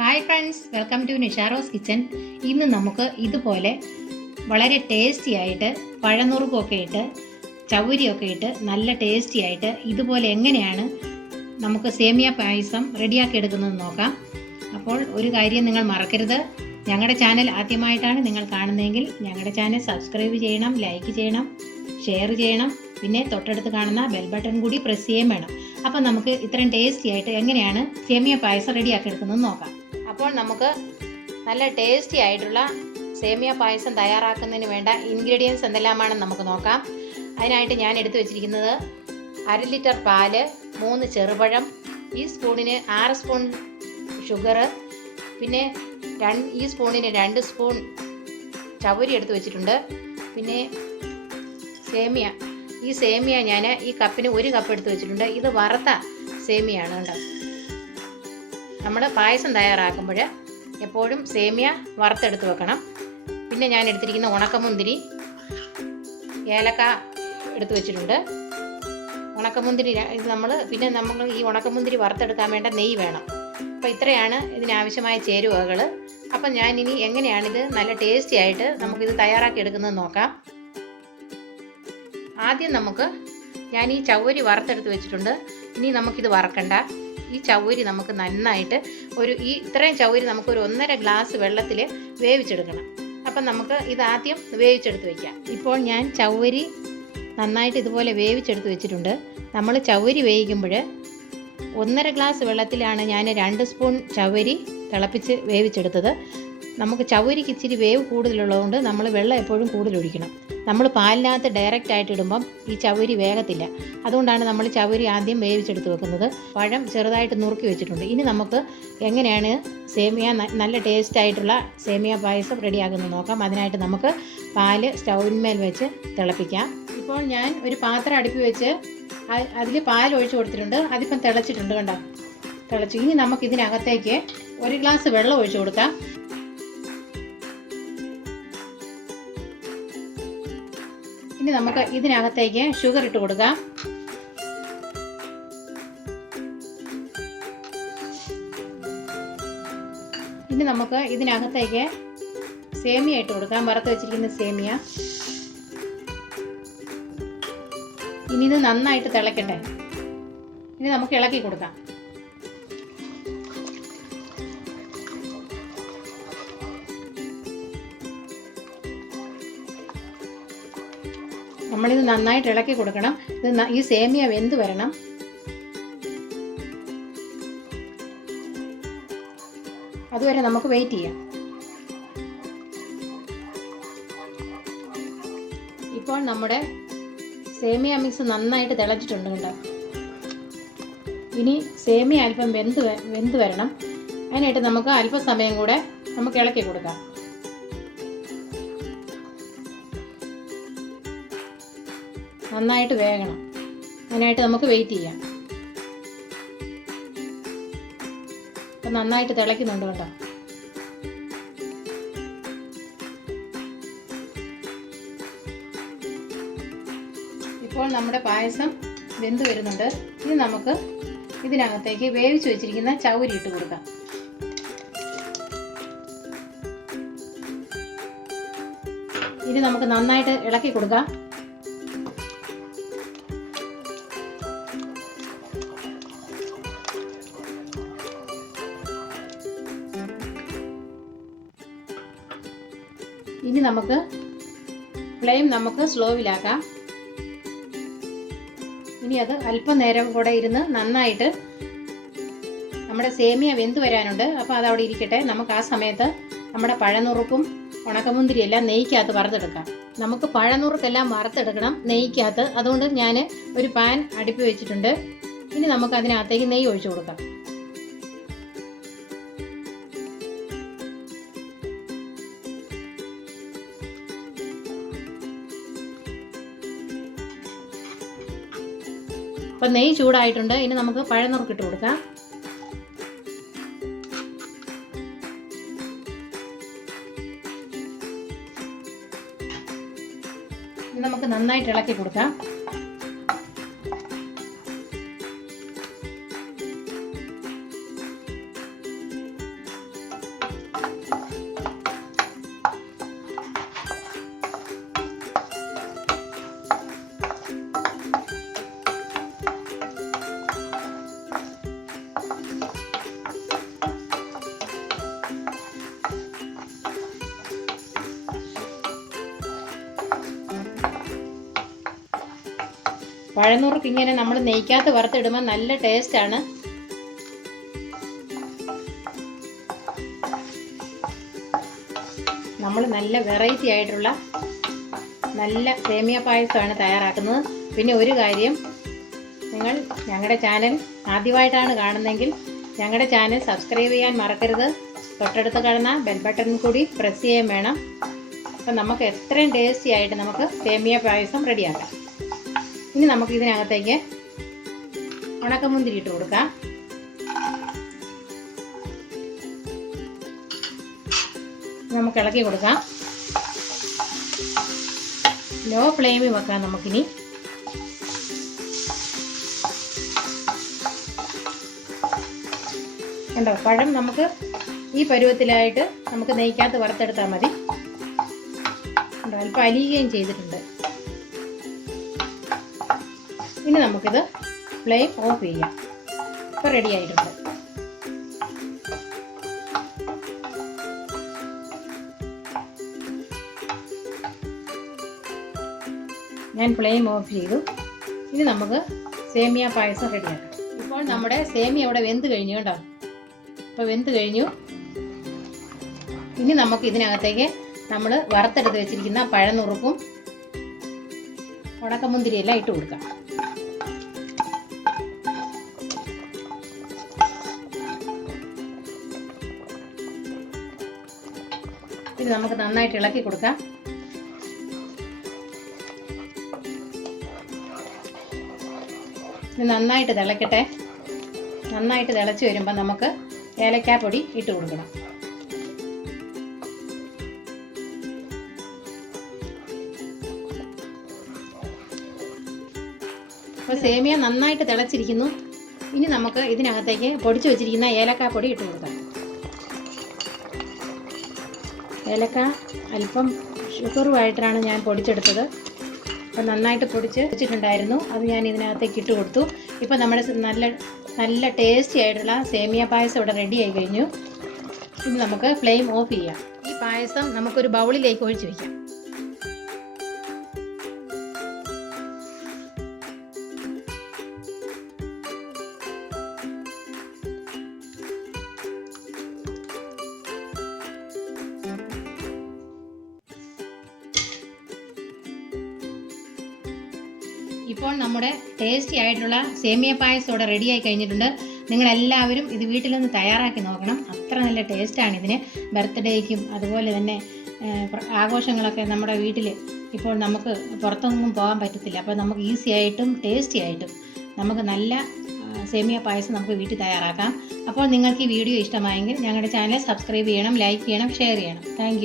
Hi friends, welcome to Nisharos kitchen. ഇന്ന് നമുക്ക് ഇതുപോലെ വളരെ ടേസ്റ്റി ആയിട്ട് പഴനുറുക്കൊക്കെ ഇട്ട് ചൗരിയൊക്കെ ഇട്ട് നല്ല ടേസ്റ്റി ആയിട്ട് ഇതുപോലെ എങ്ങനെയാണ് നമുക്ക് സേമിയ പായസം റെഡിയാക്കി എടുക്കുന്നത് നോക്കാം. അപ്പോൾ ഒരു കാര്യം നിങ്ങൾ മറക്കരുത്, ഞങ്ങളുടെ ചാനൽ ആദ്യമായിട്ടാണ് നിങ്ങൾ കാണുന്നതെങ്കിൽ ഞങ്ങളുടെ ചാനൽ സബ്സ്ക്രൈബ് ചെയ്യണം, ലൈക്ക് ചെയ്യണം, ഷെയർ ചെയ്യണം, പിന്നെ തൊട്ടടുത്ത് കാണുന്ന ബെൽ ബട്ടൺ കൂടി പ്രസ് ചെയ്യുകയും വേണം. അപ്പോൾ നമുക്ക് ഇത്രയും ടേസ്റ്റി ആയിട്ട് എങ്ങനെയാണ് സേമിയ പായസം റെഡിയാക്കി എടുക്കുന്നത് നോക്കാം. അപ്പോൾ നമുക്ക് നല്ല ടേസ്റ്റി ആയിട്ടുള്ള സേമിയ പായസം തയ്യാറാക്കുന്നതിന് വേണ്ട ഇൻഗ്രീഡിയൻസ് എന്തെല്ലാമാണെന്ന് നമുക്ക് നോക്കാം. അതിനായിട്ട് ഞാൻ എടുത്തു വെച്ചിരിക്കുന്നത് 1/2 ലിറ്റർ പാല്, 3 ചെറുപഴം, ഈ സ്പൂണിന് 6 സ്പൂൺ ഷുഗർ, പിന്നെ ഈ സ്പൂണിന് 2 സ്പൂൺ ചവരി എടുത്ത് വെച്ചിട്ടുണ്ട്. പിന്നെ സേമിയ, ഈ സേമിയ ഞാൻ ഈ കപ്പിന് 1 കപ്പ് എടുത്ത് വെച്ചിട്ടുണ്ട്. ഇത് വറുത്ത സേമിയാണ് കേട്ടോ. നമ്മൾ പായസം തയ്യാറാക്കുമ്പോൾ എപ്പോഴും സേമിയ വറുത്തെടുത്ത് വെക്കണം. പിന്നെ ഞാൻ എടുത്തിരിക്കുന്ന ഉണക്കമുന്തിരി, ഏലക്ക എടുത്ത് വെച്ചിട്ടുണ്ട്. ഉണക്കമുന്തിരി ഇത് നമ്മൾ ഈ ഉണക്കമുന്തിരി വറുത്തെടുക്കാൻ വേണ്ട നെയ്യ് വേണം. അപ്പോൾ ഇത്രയാണ് ഇതിനാവശ്യമായ ചേരുവകൾ. അപ്പം ഞാനിനി എങ്ങനെയാണിത് നല്ല ടേസ്റ്റി ആയിട്ട് നമുക്കിത് തയ്യാറാക്കി എടുക്കുന്നത് നോക്കാം. ആദ്യം ഞാൻ ഈ ചവ്വരി വറുത്തെടുത്ത് വെച്ചിട്ടുണ്ട്. ഇനി നമുക്കിത് വറക്കണ്ട. ഈ ചവ്വരി നമുക്ക് നന്നായിട്ട് ഇത്രയും ചവ്വരി നമുക്ക് ഒരു 1.5 ഗ്ലാസ് വെള്ളത്തിൽ വേവിച്ചെടുക്കണം. അപ്പം നമുക്ക് ഇത് ആദ്യം വേവിച്ചെടുത്ത് വയ്ക്കാം. ഇപ്പോൾ ഞാൻ ചവ്വരി നന്നായിട്ട് ഇതുപോലെ വേവിച്ചെടുത്ത് വെച്ചിട്ടുണ്ട്. നമ്മൾ ചവ്വരി വേവിക്കുമ്പോൾ 1.5 ഗ്ലാസ് വെള്ളത്തിലാണ് ഞാൻ 2 സ്പൂൺ ചവ്വരി തിളപ്പിച്ച് വേവിച്ചെടുത്തത്. നമുക്ക് ചവ്വരിക്ക് ഇച്ചിരി വേവ് കൂടുതലുള്ളതുകൊണ്ട് നമ്മൾ വെള്ളം എപ്പോഴും കൂടുതൽ ഒഴിക്കണം. നമ്മൾ പാലിനകത്ത് ഡയറക്റ്റ് ആയിട്ട് ഇടുമ്പം ഈ ചവ്വരി വേഗത്തില്ല. അതുകൊണ്ടാണ് നമ്മൾ ചവ്വരി ആദ്യം വേവിച്ചെടുത്ത് വെക്കുന്നത്. പഴം ചെറുതായിട്ട് നുറുക്കി വെച്ചിട്ടുണ്ട്. ഇനി നമുക്ക് എങ്ങനെയാണ് നല്ല ടേസ്റ്റ് ആയിട്ടുള്ള സേമിയ പായസം റെഡിയാക്കുന്നത് നോക്കാം. അതിനായിട്ട് നമുക്ക് പാല് സ്റ്റൗവിന്മേൽ വെച്ച് തിളപ്പിക്കാം. ഇപ്പോൾ ഞാൻ ഒരു പാത്രം അടുപ്പി വെച്ച് അതിൽ പാൽ ഒഴിച്ച് കൊടുത്തിട്ടുണ്ട്. അതിപ്പം തിളച്ചിട്ടുണ്ട്, കണ്ടോ, തിളച്ചു. ഇനി നമുക്ക് ഇതിനകത്തേക്ക് 1 ഗ്ലാസ് വെള്ളം ഒഴിച്ചു കൊടുക്കാം. ഇനി നമുക്ക് ഇതിനകത്തേക്ക് ഷുഗർ ഇട്ട് കൊടുക്കാം. ഇനി നമുക്ക് ഇതിനകത്തേക്ക് സേമിയ ഇട്ട് കൊടുക്കാം, വറുത്ത് വെച്ചിരിക്കുന്ന സേമിയ. ഇനി ഇത് നന്നായിട്ട് തിളക്കട്ടെ. ഇനി നമുക്ക് ഇളക്കി കൊടുക്കാം. നമ്മളിത് നന്നായിട്ട് ഇളക്കി കൊടുക്കണം. ഈ സേമിയ വെന്ത് വരണം. അതുവരെ നമുക്ക് വെയിറ്റ് ചെയ്യാം. ഇപ്പോൾ നമ്മുടെ സേമിയ മിക്സ് നന്നായിട്ട് തിളച്ചിട്ടുണ്ട് കേട്ടോ. ഇനി സേമിയ അല്പം വെന്ത് വരണം. അതിനായിട്ട് നമുക്ക് അല്പസമയം കൂടെ നമുക്ക് ഇളക്കി കൊടുക്കാം. നന്നായിട്ട് വേകണം. അതിനായിട്ട് നമുക്ക് വെയിറ്റ് ചെയ്യാം. അപ്പം നന്നായിട്ട് തിളയ്ക്കുന്നുണ്ട് കേട്ടോ. ഇപ്പോൾ നമ്മുടെ പായസം വെന്ത് വരുന്നുണ്ട്. ഇനി നമുക്ക് ഇതിനകത്തേക്ക് വേവിച്ച് വെച്ചിരിക്കുന്ന ചവ്വരി ഇട്ട് കൊടുക്കാം. ഇനി നമുക്ക് നന്നായിട്ട് ഇളക്കി കൊടുക്കാം. ഇനി നമുക്ക് ഫ്ലെയിം സ്ലോവിലാക്കാം. ഇനി അത് അല്പം നേരം കൂടെ ഇരുന്ന് നന്നായിട്ട് നമ്മുടെ സേമിയ വെന്ത് വരാനുണ്ട്. അപ്പോൾ അതവിടെ ഇരിക്കട്ടെ. നമുക്ക് ആ സമയത്ത് നമ്മുടെ പഴനുറുക്കും ഉണക്കമുന്തിരി എല്ലാം നെയ്ക്കകത്ത് വറുത്തെടുക്കാം. നമുക്ക് പഴനുറുക്കെല്ലാം വറുത്തെടുക്കണം നെയ്ക്കകത്ത്. അതുകൊണ്ട് ഞാൻ ഒരു പാൻ അടുപ്പി വെച്ചിട്ടുണ്ട്. ഇനി നമുക്ക് അതിനകത്തേക്ക് നെയ്യ് ഒഴിച്ചു കൊടുക്കാം. അപ്പം നെയ്യ് ചൂടായിട്ടുണ്ട്. ഇനി നമുക്ക് പഴനുറുക്കിട്ട് കൊടുക്കാം. നമുക്ക് നന്നായിട്ട് ഇളക്കി കൊടുക്കാം. പഴനുറുക്ക് ഇങ്ങനെ നമ്മൾ നെയ്ക്കകത്ത് വറുത്തിടുമ്പോൾ നല്ല ടേസ്റ്റാണ്. നമ്മൾ നല്ല വെറൈറ്റി ആയിട്ടുള്ള നല്ല സേമിയ പായസമാണ് തയ്യാറാക്കുന്നത്. പിന്നെ ഒരു കാര്യം, നിങ്ങൾ ഞങ്ങളുടെ ചാനൽ ആദ്യമായിട്ടാണ് കാണുന്നതെങ്കിൽ ഞങ്ങളുടെ ചാനൽ സബ്സ്ക്രൈബ് ചെയ്യാൻ മറക്കരുത്. തൊട്ടടുത്ത് കാണുന്ന ബെൽ ബട്ടൺ കൂടി പ്രസ് ചെയ്യാൻ വേണം. അപ്പം നമുക്ക് എത്രയും ടേസ്റ്റി ആയിട്ട് നമുക്ക് സേമിയ പായസം റെഡിയാക്കാം. ഇനി നമുക്ക് ഇതിനകത്തേക്ക് ഉണക്കമുന്തിരി ഇട്ട് കൊടുക്കാം. നമുക്ക് ഇളക്കി കൊടുക്കാം. ലോ ഫ്ലെയിമിൽ വെക്കാം നമുക്കിനി. കണ്ടോ, പഴം നമുക്ക് ഈ പരുവത്തിലായിട്ട് നമുക്ക് നെയ്ക്കകത്ത് വറുത്തെടുത്താൽ മതി. കണ്ടോ, അല്പം അലിയുകയും ചെയ്തിട്ടുണ്ട്. ഇനി നമുക്കിത് ഫ്ലെയിം ഓഫ് ചെയ്യാം. ഇപ്പോൾ റെഡി ആയിട്ടുണ്ട്. ഞാൻ ഫ്ലെയിം ഓഫ് ചെയ്തു. ഇനി നമുക്ക് സേമിയ പായസം റെഡിയാക്കാം. ഇപ്പോൾ നമ്മുടെ സേമിയ ഇവിടെ വെന്ത് കഴിഞ്ഞു കേട്ടോ. ഇപ്പോൾ വെന്ത് കഴിഞ്ഞു. ഇനി നമുക്ക് ഇതിനകത്തേക്ക് നമ്മൾ വറുത്തെടുത്ത് വെച്ചിരിക്കുന്ന പഴനുറുക്കും ഉണക്കമുന്തിരിയെല്ലാം ഇട്ട് കൊടുക്കാം. ഇത് നമുക്ക് നന്നായിട്ട് ഇളക്കി കൊടുക്കാം. ഇത് നന്നായിട്ട് തിളക്കട്ടെ. നന്നായിട്ട് തിളച്ച് വരുമ്പോൾ നമുക്ക് ഏലക്കാപ്പൊടി ഇട്ട് കൊടുക്കണം. അപ്പോൾ സേമിയ നന്നായിട്ട് തിളച്ചിരിക്കുന്നു. ഇനി നമുക്ക് ഇതിനകത്തേക്ക് പൊടിച്ചു വെച്ചിരിക്കുന്ന ഏലക്കാപ്പൊടി ഇട്ട് കൊടുക്കാം. ഏലക്ക അല്പം ഷുഗറുമായിട്ടാണ് ഞാൻ പൊടിച്ചെടുത്തത്. അപ്പം നന്നായിട്ട് പൊടിച്ച് വെച്ചിട്ടുണ്ടായിരുന്നു. അത് ഞാൻ ഇതിനകത്തേക്ക് ഇട്ട് കൊടുത്തു. ഇപ്പം നമ്മുടെ നല്ല ടേസ്റ്റി ആയിട്ടുള്ള സേമിയ പായസം ഇവിടെ റെഡി ആയി കഴിഞ്ഞു. ഇനി നമുക്ക് ഫ്ലെയിം ഓഫ് ചെയ്യാം. ഈ പായസം നമുക്കൊരു ബൗളിലേക്ക് ഒഴിച്ച് വയ്ക്കാം. ഇപ്പോൾ നമ്മുടെ ടേസ്റ്റി ആയിട്ടുള്ള സേമിയ പായസം ഇവിടെ റെഡിയായി കഴിഞ്ഞിട്ടുണ്ട്. നിങ്ങളെല്ലാവരും ഇത് വീട്ടിലൊന്ന് തയ്യാറാക്കി നോക്കണം. അത്ര നല്ല ടേസ്റ്റാണ് ഇതിന്. ബർത്ത്ഡേക്കും അതുപോലെ തന്നെ ആഘോഷങ്ങളൊക്കെ നമ്മുടെ വീട്ടിൽ ഇപ്പോൾ നമുക്ക് പുറത്തൊന്നും പോകാൻ പറ്റത്തില്ല. അപ്പോൾ നമുക്ക് ഈസി ആയിട്ടും ടേസ്റ്റി ആയിട്ടും നമുക്ക് നല്ല സേമിയ പായസം നമുക്ക് വീട്ടിൽ തയ്യാറാക്കാം. അപ്പോൾ നിങ്ങൾക്ക് ഈ വീഡിയോ ഇഷ്ടമായെങ്കിൽ ഞങ്ങളുടെ ചാനൽ സബ്സ്ക്രൈബ് ചെയ്യണം, ലൈക്ക് ചെയ്യണം, ഷെയർ ചെയ്യണം. താങ്ക്